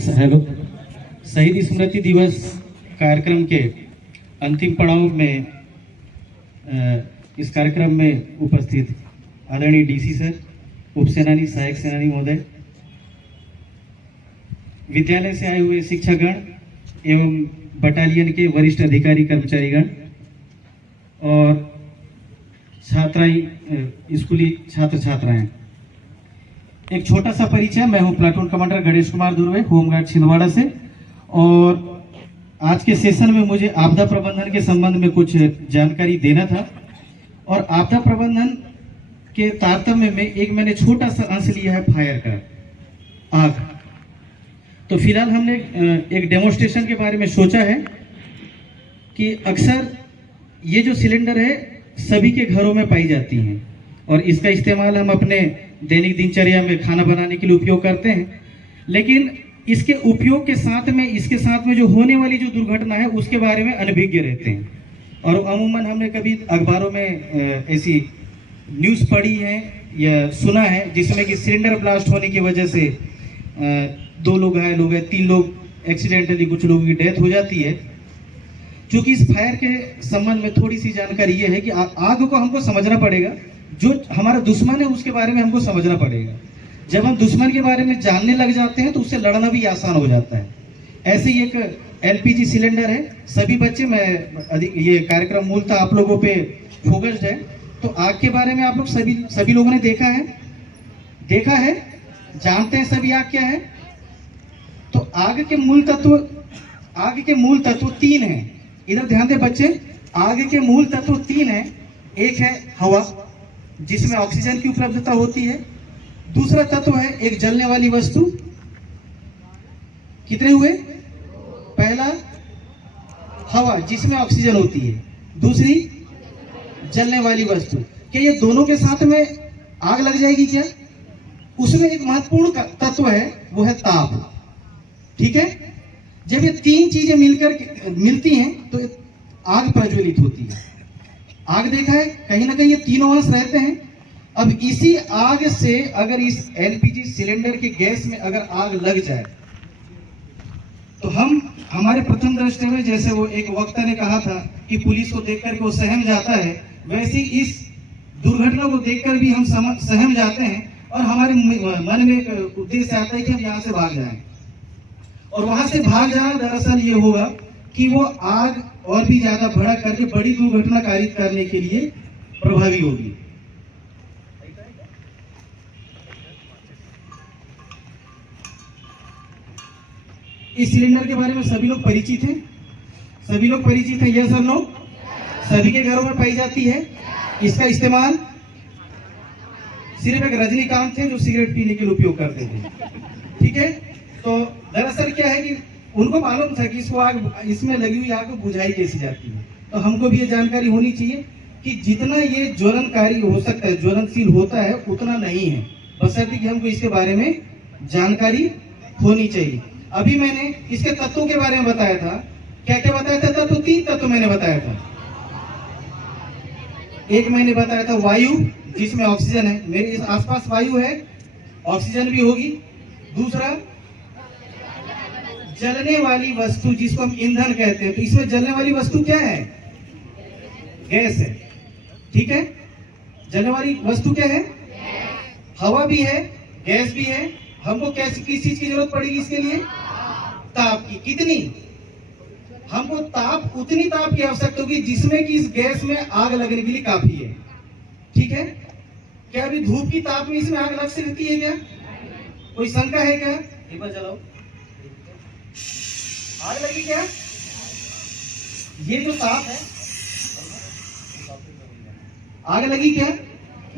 शहीद स्मृति दिवस कार्यक्रम के अंतिम पड़ाव में इस कार्यक्रम में उपस्थित आदरणीय डीसी सर, उपसेनानी सहायक सेनानी महोदय, विद्यालय से आए हुए शिक्षकगण एवं बटालियन के वरिष्ठ अधिकारी कर्मचारीगण और छात्राएं, स्कूली छात्र छात्राएं, एक छोटा सा परिचय। मैं हूं platoon commander Ganesh Kumar Durve, home guard Chhindwara से। और आज के सेशन में मुझे आपदा प्रबंधन के संबंध में कुछ जानकारी देना था। और आपदा प्रबंधन के तारतम्य में मैंने छोटा सा अंश लिया है फायर का, आग। तो फिलहाल हमने एक डेमोन्स्ट्रेशन के बारे में सोचा है कि अक्सर ये जो सिलेंडर है सभी के घरों में पाई जाती हैं और इसका इस्तेमाल हम अपने दैनिक दिनचर्या में खाना बनाने के लिए उपयोग करते हैं। लेकिन इसके उपयोग के साथ में इसके साथ में जो होने वाली जो दुर्घटना है उसके बारे में अनभिज्ञ रहते हैं। और अमूमन हमने कभी अखबारों में ऐसी न्यूज़ पढ़ी है या सुना है जिसमें कि सिलेंडर ब्लास्ट होने की वजह से 2 लोग घायल हो गए, 3 लोग एक्सीडेंटली, कुछ लोगों की डेथ हो जाती है। क्योंकि इस फायर के संबंध में थोड़ी सी जानकारी ये है कि आग को हमको समझना पड़ेगा, जो हमारा दुश्मन है उसके बारे में हमको समझना पड़ेगा। जब हम दुश्मन के बारे में जानने लग जाते हैं तो उससे लड़ना भी आसान हो जाता है। ऐसे ही एक एलपीजी सिलेंडर है। सभी बच्चे, मैं ये कार्यक्रम मूलतः आप लोगों पे फोकस्ड है, तो आग के बारे में आप लोग सभी लोगों ने देखा है, जानते हैं सभी आग क्या है। तो आग के मूल तत्व 3 हैं। इधर ध्यान दें बच्चे, आग के मूल तत्व 3 हैं। एक है हवा, जिसमें ऑक्सीजन की उपलब्धता होती है। दूसरा तत्व है एक जलने वाली वस्तु। कितने हुए? पहला हवा, जिसमें ऑक्सीजन होती है। दूसरी जलने वाली वस्तु। क्या ये दोनों के साथ में आग लग जाएगी क्या? उसमें एक महत्वपूर्ण तत्व है, वो है ताप। ठीक है, जब ये 3 चीजें मिलती हैं तो आग प्रज्वलित होती है। आग देखा है, कहीं ना कहीं ये तीनों अंश रहते हैं। अब इसी आग से अगर इस एलपीजी सिलेंडर की गैस में अगर आग लग जाए तो हमारे प्रथम दृष्टि में, जैसे वो एक वक्ता ने कहा था कि पुलिस को देखकर के वो सहम जाता है, वैसे ही इस दुर्घटना को देखकर भी हम सहम जाते हैं और हमारे मन में एक उद्देश्य आता है कि हम यहाँ से भाग जाएं। और वहां से भाग जाना दरअसल ये होगा कि वो आग और भी ज्यादा भड़क करके बड़ी दुर्घटना कारित करने के लिए प्रभावी होगी। इस सिलेंडर के बारे में सभी लोग परिचित हैं? यस और नो? सभी के घरों में पाई जाती है। इसका इस्तेमाल सिर्फ एक रजनीकांत थे जो सिगरेट पीने के लिए उपयोग करते थे। ठीक है, तो दरअसल क्या है कि उनको मालूम था कि इसमें लगी हुई आग को बुझाई कैसी जाती है। तो हमको भी ये जानकारी होनी चाहिए कि जितना ये ज्वलनकारी हो सकता है, ज्वलनशील होता है, उतना नहीं है, बशर्ते कि हमको इसके बारे में जानकारी होनी चाहिए। अभी मैंने इसके तत्वों के बारे में बताया था। क्या क्या बताया था? तत्व 3 तत्व मैंने बताया था। एक मैंने बताया था वायु, जिसमें ऑक्सीजन है। मेरे आसपास वायु है, ऑक्सीजन भी होगी। दूसरा जलने वाली वस्तु, जिसको हम ईंधन कहते हैं। तो इसमें जलने वाली वस्तु क्या है? गैस है। ठीक है, जलने वाली वस्तु क्या है? हवा भी है, गैस भी है। हमको किस चीज की जरूरत पड़ेगी इसके लिए? ताप की। कितनी? हमको उतनी ताप की आवश्यकता होगी जिसमें कि इस गैस में आग लगने के लिए काफी है। ठीक है, क्या अभी धूप की ताप में इसमें आग लग सकती है क्या? कोई शंका है क्या? एक बार चलाओ, आग लगी क्या? ये जो ताप है, आग लगी क्या?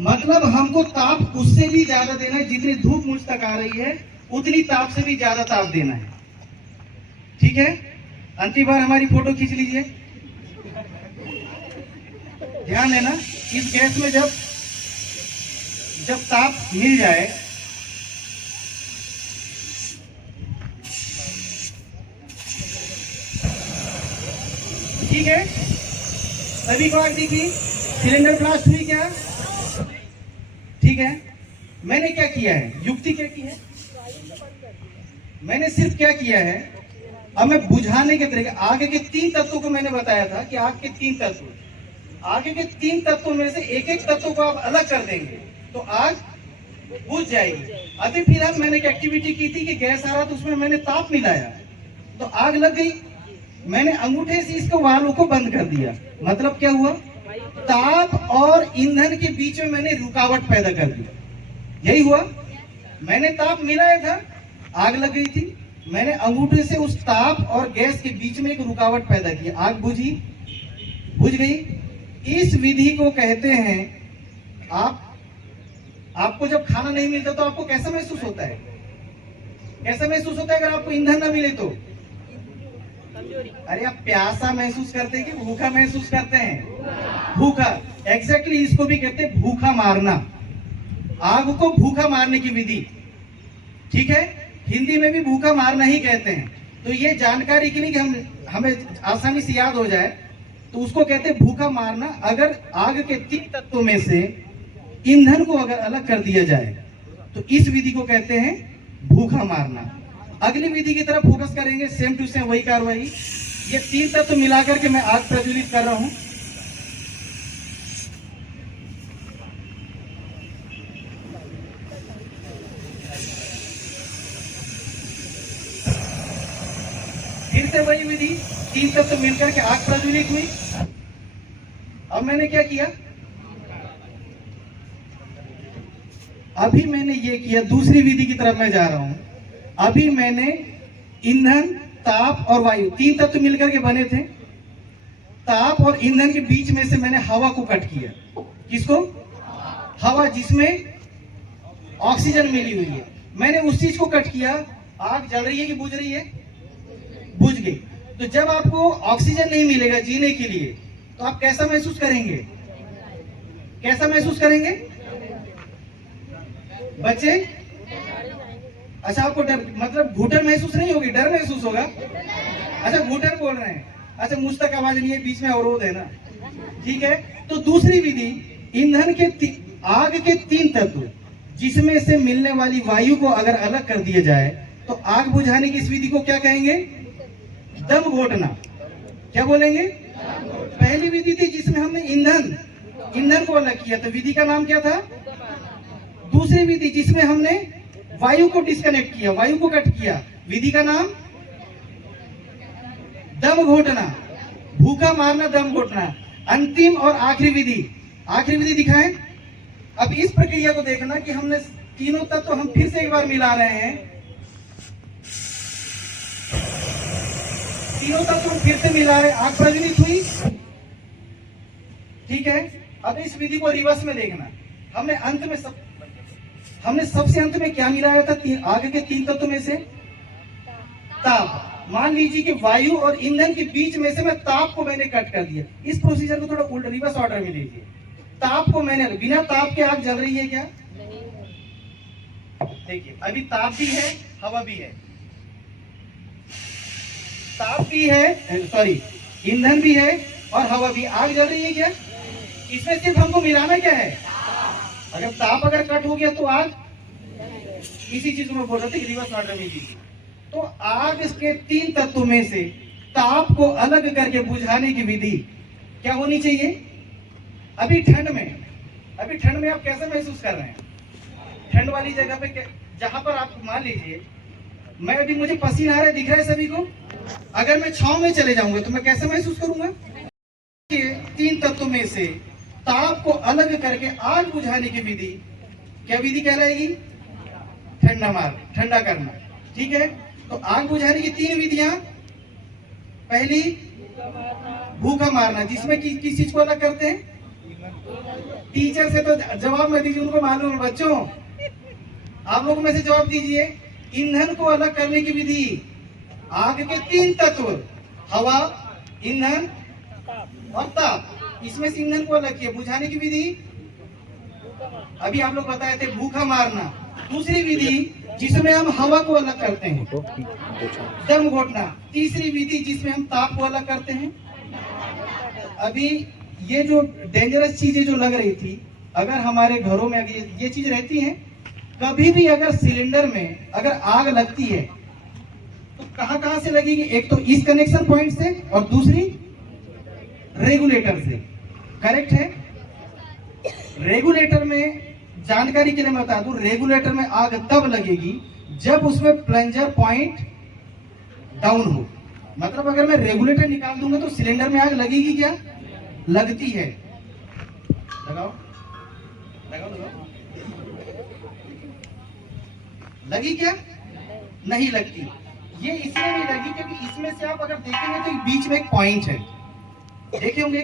मतलब हमको ताप उससे भी ज्यादा देना है। जितनी धूप मुझ तक आ रही है उतनी ताप से भी ज्यादा ताप देना है। ठीक है, अंतिम बार हमारी फोटो खींच लीजिए। ध्यान देना, इस गैस में जब ताप मिल जाए, ठीक है, सभी को आग दिखी, सिलेंडर ब्लास्ट हुई क्या? ठीक है, मैंने क्या किया है, युक्ति क्या की है, मैंने सिर्फ क्या किया है, अब मैं बुझाने के तरीके, आगे के 3 तत्वों को मैंने बताया था कि आग के 3 तत्व, आगे के 3 तत्वों में से एक एक तत्व को आप अलग कर देंगे तो आग बुझ जाएगी। अभी फिलहाल मैंने एक एक्टिविटी की थी कि गैस आ रहा तो उसमें मैंने ताप मिलाया तो आग लग गई। मैंने अंगूठे से इसको वाल्व को बंद कर दिया, मतलब क्या हुआ, ताप और ईंधन के बीच में मैंने रुकावट पैदा कर दी। यही हुआ, मैंने ताप मिलाया था, आग लग गई थी, मैंने अंगूठे से उस ताप और गैस के बीच में एक रुकावट पैदा की, आग बुझी, बुझ गई। इस विधि को कहते हैं, आपको जब खाना नहीं मिलता तो आपको कैसा महसूस होता है, कैसा महसूस होता है अगर आपको ईंधन ना मिले तो? अरे आप प्यासा महसूस करते हैं कि भूखा महसूस करते हैं? भूखा, एग्जैक्टली इसको भी कहते हैं भूखा मारना, आग को भूखा मारने की विधि, ठीक है, हिंदी में भी भूखा मारना ही कहते हैं। तो ये जानकारी के लिए कि हमें आसानी से याद हो जाए, तो उसको कहते हैं भूखा मारना। अगर आग के 3 तत्वों में से ईंधन को अगर अलग कर दिया जाए तो इस विधि को कहते हैं भूखा मारना। अगली विधि की तरफ फोकस करेंगे, सेम टू सेम वही कार्रवाई। ये 3 तत्व मिलाकर के मैं आग प्रज्वलित कर रहा हूं। फिर से वही विधि, 3 तत्व मिलकर के आग प्रज्वलित हुई। अब मैंने क्या किया, अभी मैंने ये किया, दूसरी विधि की तरफ मैं जा रहा हूं। अभी मैंने ईंधन, ताप और वायु, 3 तत्व मिलकर के बने थे, ताप और ईंधन के बीच में से मैंने हवा को कट किया। किसको? हवा, जिसमें ऑक्सीजन मिली हुई है, मैंने उस चीज को कट किया। आग जल रही है कि बुझ रही है? बुझ गई। तो जब आपको ऑक्सीजन नहीं मिलेगा जीने के लिए तो आप कैसा महसूस करेंगे, कैसा महसूस करेंगे बच्चे? अच्छा, आपको डर, मतलब घुटन महसूस नहीं होगी, डर महसूस होगा। अच्छा, घुटन बोल रहे हैं, अच्छा मुझ तक आवाज नहीं है, बीच में अवरोध है ना, ठीक है। तो दूसरी विधि, ईंधन के आग के 3 तत्व जिसमें से मिलने वाली वायु को अगर अलग कर दिया जाए तो आग बुझाने की इस विधि को क्या कहेंगे? दम घोटना। क्या बोलेंगे? पहली विधि थी जिसमें हमने ईंधन को अलग किया, तो विधि का नाम क्या था? दूसरी विधि जिसमें हमने वायु को डिस्कनेक्ट किया, वायु को कट किया, विधि का नाम दम घोटना, भूखा मारना, दम घोटना। अंतिम और आखिरी विधि दिखाएं। अब इस प्रक्रिया को देखना कि हमने तीनों तत्व तो हम फिर से एक बार मिला रहे हैं, तीनों तत्व तो फिर से मिला रहे, आग प्रज्वलित हुई, ठीक है। अब इस विधि को रिवर्स में देखना, हमने सबसे अंत में क्या मिलाया था? आगे के 3 तत्वों में से ताप। मान लीजिए कि वायु और ईंधन के बीच में से मैं ताप को मैंने कट कर दिया। इस प्रोसीजर को थोड़ा उल्टा, रिवर्स ऑर्डर में लीजिए। ताप को मैंने, बिना ताप के आग जल रही है क्या? देखिए, अभी ताप भी है, हवा भी है, ताप भी है, सॉरी ईंधन भी है और हवा भी, आग जल रही है क्या? इसमें सिर्फ हमको मिलाना क्या है? अगर ताप अगर कट हो गया तो आग, इसी चीज को मैं बोल रहा था कि रिवर्स ऑर्डर में लीजिए। तो आग के 3 तत्वों में से ताप को अलग करके बुझाने की विधि क्या होनी चाहिए? अभी ठंड में आप कैसा महसूस कर रहे हैं? ठंड वाली जगह पे, जहां पर आप मान लीजिए मैं अभी, मुझे पसीना आ रहा है, दिख रहा है सभी को। अगर मैं छांव में चले जाऊंगा तो मैं कैसा महसूस करूंगा? 3 तत्वों में से ताप को अलग करके आग बुझाने की विधि क्या विधि कहलाएगी? ठंडा करना, ठीक है। तो आग बुझाने की 3 विधियां, पहली भूखा मारना, जिसमें किस चीज को अलग करते हैं? टीचर से तो जवाब मत दीजिए, उनको मालूम है। बच्चों, आप लोगों में से जवाब दीजिए। ईंधन को अलग करने की विधि, आग के 3 तत्व, हवा, ईंधन और ताप, इसमें से ईंधन को अलग किया, बुझाने की विधि अभी आप लोग बताए थे, भूखा मारना। दूसरी विधि जिसमें हम हवा को अलग करते हैं, दम घोटना। तीसरी विधि जिसमें हम ताप को अलग करते हैं। अभी ये जो डेंजरस चीजें जो लग रही थी, अगर हमारे घरों में ये चीज रहती है, कभी भी अगर सिलेंडर में अगर आग लगती है तो कहां से लगेगी? एक तो इस कनेक्शन पॉइंट से और दूसरी रेगुलेटर से। करेक्ट है? रेगुलेटर में जानकारी के लिए मैं बता दूं, रेगुलेटर में आग तब लगेगी जब उसमें प्लंजर पॉइंट डाउन हो। मतलब अगर मैं रेगुलेटर निकाल दूंगा तो सिलेंडर में आग लगेगी क्या? लगती है। लगाओ लगाओ लगाओ। लगी क्या? नहीं लगती। ये इसलिए नहीं लगी क्योंकि इसमें से आप अगर देखेंगे तो बीच में एक पॉइंट है, देखे होंगे,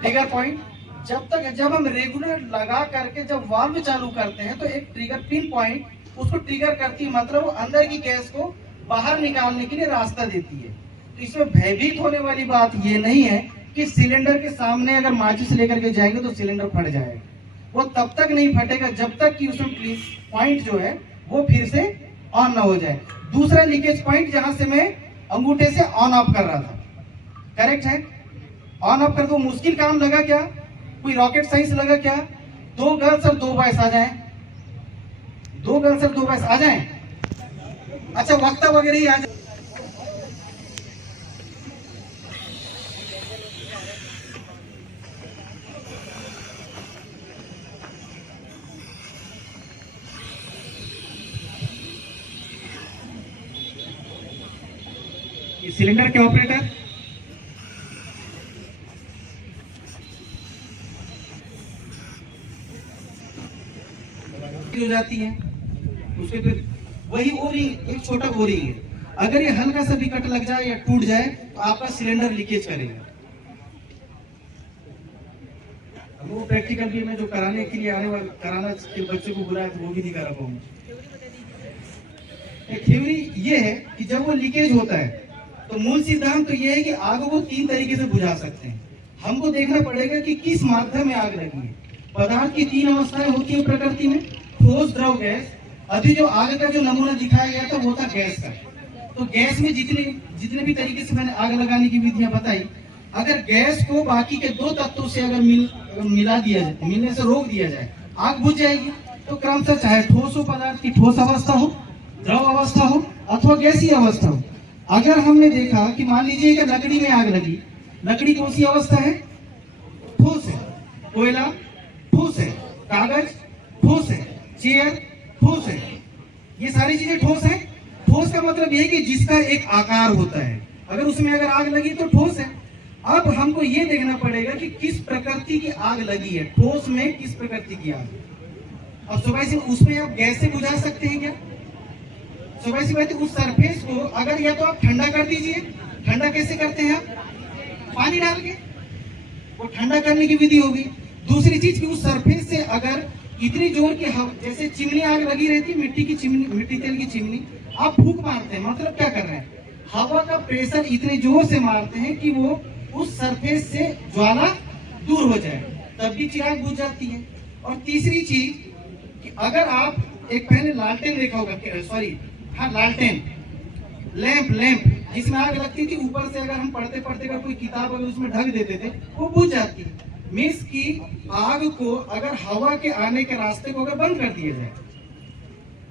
ट्रिगर पॉइंट। जब हम रेगुलर लगा करके जब वाल्व चालू करते हैं तो एक ट्रिगर पिन पॉइंट उसको ट्रिगर करती है, मतलब वो अंदर की गैस को बाहर निकालने के लिए रास्ता देती है। तो इसमें भयभीत होने वाली बात ये नहीं है कि सिलेंडर के सामने अगर माचिस लेकर के जाएंगे तो सिलेंडर फट जाएगा। वो तब तक नहीं फटेगा जब तक कि उसमें पॉइंट जो है वो फिर से ऑन ना हो जाए। दूसरा लीकेज पॉइंट जहां से मैं अंगूठे से ऑन ऑफ कर रहा था, करेक्ट है? ऑन ऑफ कर दो, मुश्किल काम लगा क्या? कोई रॉकेट साइंस लगा क्या? 2 गर्ल्स और 2 बॉयज आ जाएं, 2 गर्ल्स और 2 बॉयज आ जाएं। अच्छा, वक्ता वगैरह ही आ जाए। सिलेंडर के ऑपरेटर हो जाती है, उसके फिर वही ओरिंग, एक छोटा ओरिंग है, अगर ये हल्का सा भी कट लग जाए या टूट जाए तो आपका सिलेंडर लीकेज करेगा। वो प्रैक्टिकल भी मैं जो कराने के लिए आने वाले कराना के बच्चे को बुलाया तो वो भी नहीं करा पाऊंगा। एक थ्योरी ये है कि जब वो लीकेज होता है तो मूल सिद्धांत तो ये है कि आग को 3 तरीके से बुझा सकते हैं। हमको देखना पड़ेगा कि किस माध्यम में आग लगी है। पदार्थ की 3 अवस्थाएं होती है प्रकृति में, ठोस, द्रव, गैस। अभी जो आग का जो नमूना दिखाया गया था वो था गैस का। तो गैस में जितने भी तरीके से मैंने आग लगाने की विधियां बताई, अगर गैस को बाकी के 2 तत्वों से अगर मिला दिया जाए, मिलने से रोक दिया जाए, आग बुझ जाएगी। तो क्रमशः चाहे ठोस हो, पदार्थ की ठोस अवस्था हो, द्रव अवस्था हो अथवा गैसीय अवस्था हो। अगर हमने देखा कि मान लीजिए कि लकड़ी में आग लगी, लकड़ी कौन सी अवस्था है? ठोस है। कोयला ठोस है, कागज ठोस है, चेयर ठोस है, ये सारी चीजें ठोस है। ठोस का मतलब यह है कि जिसका एक आकार होता है, अगर उसमें अगर आग लगी तो ठोस है। अब हमको ये देखना पड़ेगा कि किस प्रकृति की आग लगी है, ठोस में किस प्रकृति की आग। अब सुबह से उसमें आप गैस से बुझा सकते हैं क्या? सुबह सी बात है, उस सरफेस को अगर या तो आप ठंडा कर दीजिए। ठंडा कैसे करते हैं आप? पानी डाल के, वो ठंडा करने की विधि होगी। दूसरी चीज कि उस सरफेस से अगर इतनी जोर की हवा, जैसे चिमनी आग लगी रहती है, मिट्टी की चिमनी, मिट्टी तेल की चिमनी, आप फूंक मारते हैं, मतलब क्या कर रहे हैं? हवा का प्रेशर इतने जोर से मारते हैं कि वो उस सरफेस से ज्वाला दूर हो जाए, तब भी चिराग बुझ जाती है। और तीसरी चीज कि अगर आप एक पहले लालटेन देखा होगा, सॉरी हाँ लालटेन, लैंप जिसमें आग लगती थी, ऊपर से अगर हम पढ़ते पढ़ते का कोई किताब अगर उसमें ढक देते थे वो बुझ जाती है। मीन्स की आग को अगर हवा के आने के रास्ते को अगर बंद कर दिया जाए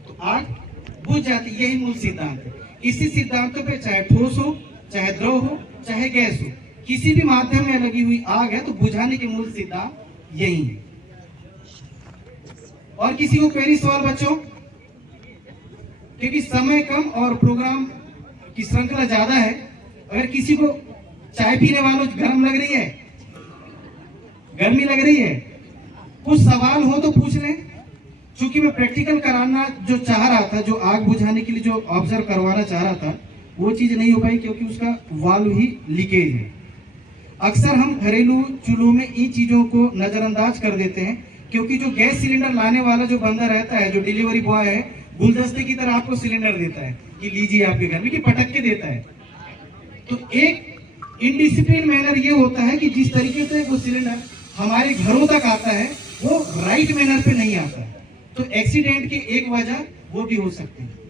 तो आग बुझ जाती। यही मूल सिद्धांत है। इसी सिद्धांतों पे चाहे ठोस हो, चाहे द्रव हो, चाहे गैस हो, किसी भी माध्यम में लगी हुई आग है तो बुझाने के मूल सिद्धांत यही है। और किसी को क्वेरी, सवाल बच्चों? क्योंकि समय कम और प्रोग्राम की श्रृंखला ज्यादा है। अगर किसी को चाय पीने वालों गर्म लग रही है, गर्मी लग रही है, कुछ सवाल हो तो पूछ लें। क्योंकि मैं प्रैक्टिकल कराना जो चाह रहा था, जो आग बुझाने के लिए जो ऑब्जर्व करवाना चाह रहा था, वो चीज नहीं हो पाई क्योंकि उसका वाल्व ही लीकेज है। अक्सर हम घरेलू चूल्हों में इन चीजों को नजरअंदाज कर देते हैं, क्योंकि जो गैस सिलेंडर लाने वाला जो बंदा रहता है, जो डिलीवरी बॉय है, गुलदस्ते की तरह आपको सिलेंडर देता है कि लीजिए आपके घर में, कि पटक के देता है। तो एक इनडिसिप्लिन मैनर ये होता है कि जिस तरीके से वो सिलेंडर हमारे घरों तक आता है वो राइट मैनर पे नहीं आता। तो एक्सीडेंट की एक वजह वो भी हो सकती है।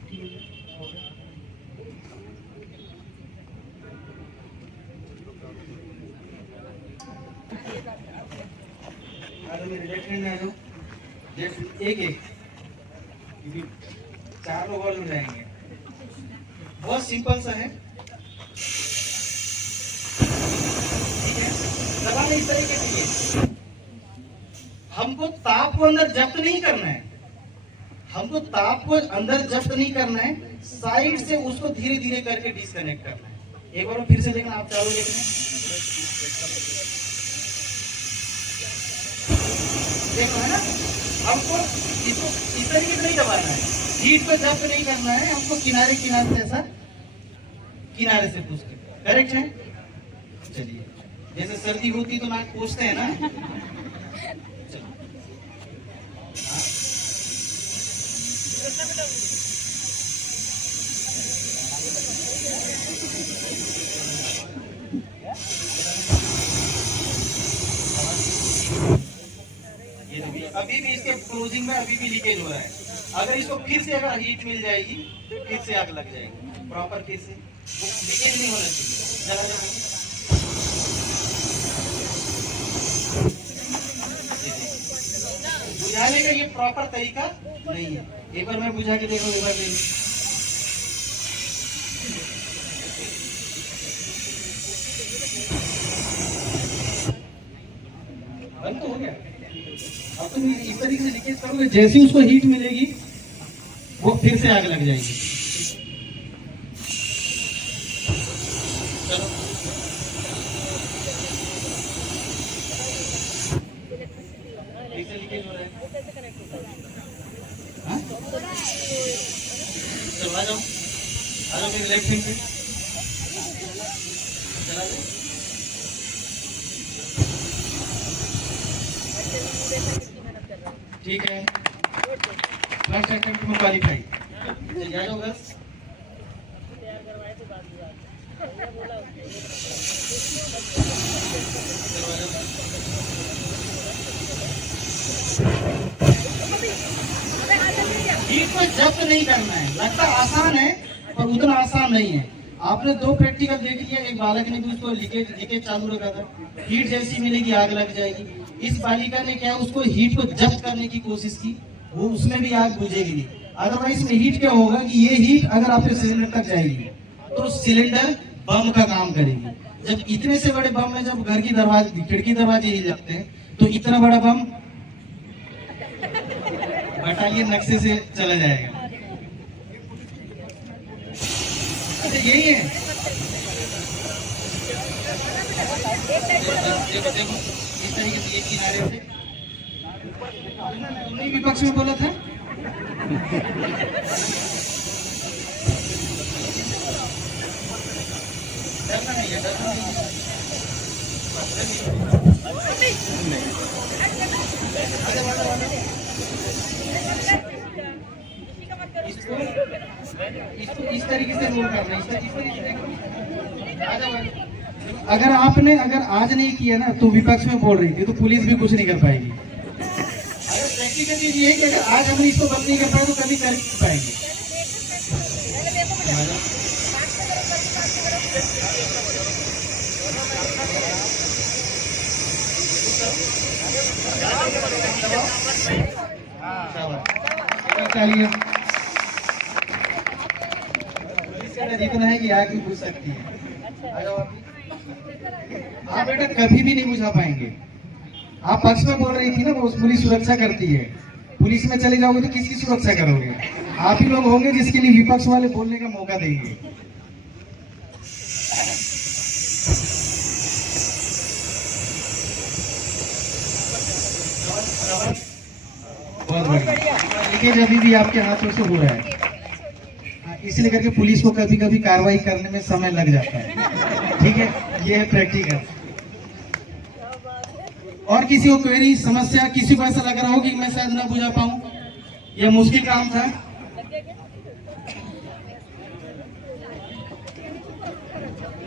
एक 4 लोग और जाएंगे। बहुत सिंपल सा है, ठीक है। दबाना इस तरीके से, हमको ताप को अंदर जब्त नहीं करना है, हमको ताप को अंदर जब्त नहीं करना है, साइड से उसको धीरे धीरे करके डिस्कनेक्ट करना है। एक बार फिर से देखना, आप चालू देखना, देखो है ना, हमको इसको इस तरीके से नहीं दबाना है, हीट को जब्त नहीं करना है, हमको किनारे किनारे से ऐसा किनारे से पूछते, करेक्ट है। चलिए, जैसे सर्दी होती तो नाक पूछते हैं ना, अभी भी इसके क्लोजिंग में अभी भी लीकेज हो रहा है। अगर इसको फिर से अगर हीट मिल जाएगी तो फिर से आग लग जाएगी, प्रॉपर फिर से वो लीकेज नहीं होना चाहिए। जला बुझाने का ये प्रॉपर तरीका नहीं है। एक बार मैं बुझा के देखो, एक बार बंद तो हो गया। अब तुम इस तरीके से लीकेज करोगे, जैसे ही उसको हीट मिलेगी वो फिर से आग लग जाएगी। चलो, एक से लीकेज हो रहा है, चलो आ जाओ, आ जाओ मेरे लेफ्ट हैंड पे, चला जाओ। ठीक है, फर्स्ट अटेम्प्ट में क्वालिफाई। चलिए आ जाओ बस, हीट को जब्त नहीं करना है। लगता आसान है पर उतना आसान नहीं है। आपने दो प्रैक्टिकल देख लिया, एक बालक ने भी उसको लीकेज चालू रखा था, हीट जैसी मिलेगी आग लग जाएगी। इस बालिका ने क्या, उसको हीट को जब्त करने की कोशिश की, वो उसमें भी आग बुझेगी नहीं। अदरवाइज में हीट क्या होगा कि ये हीट अगर आपके सिलेंडर तक जाएगी तो सिलेंडर बम का काम करेगी। जब इतने से बड़े बम में जब घर की दरवाजे खिड़की दरवाजे हिल जाते हैं तो इतना बड़ा बम बटालियन नक्शे से चला जाएगा। अच्छा यही है, देखो देखो इस तरीके से, एक किनारे से तुमने विपक्ष में बोला था। डरना नहीं है, डरना नहीं है। इसको इस तरीके से रोल करना है, इस तरीके से। अगर आपने आज नहीं किया ना तो विपक्ष में बोल रही थी तो पुलिस भी कुछ नहीं कर पाएगी। अगर प्रैक्टिकल चीज ये है कि अगर आज हमने इसको बंद नहीं कर पाए तो कभी कर नहीं पाएंगे। जितना है कि आग भी बुझ सकती है। आप बेटा कभी भी नहीं बुझा पाएंगे। आप पक्ष में बोल रही थी ना, वो पुलिस सुरक्षा करती है। पुलिस में चले जाओगे तो किसकी सुरक्षा करोगे? आप ही लोग होंगे जिसके लिए विपक्ष वाले बोलने का मौका देंगे। बहुत बढ़िया। लीकेज अभी भी आपके हाथों से हो रहा है, इसलिए करके पुलिस को कभी कभी कार्रवाई करने में समय लग जाता है। ठीक है, ये है प्रैक्टिकल। और किसी को क्वेरी, समस्या, किसी को ऐसा लग रहा हो कि मैं शायद ना बुझा पाऊं, यह मुश्किल काम था?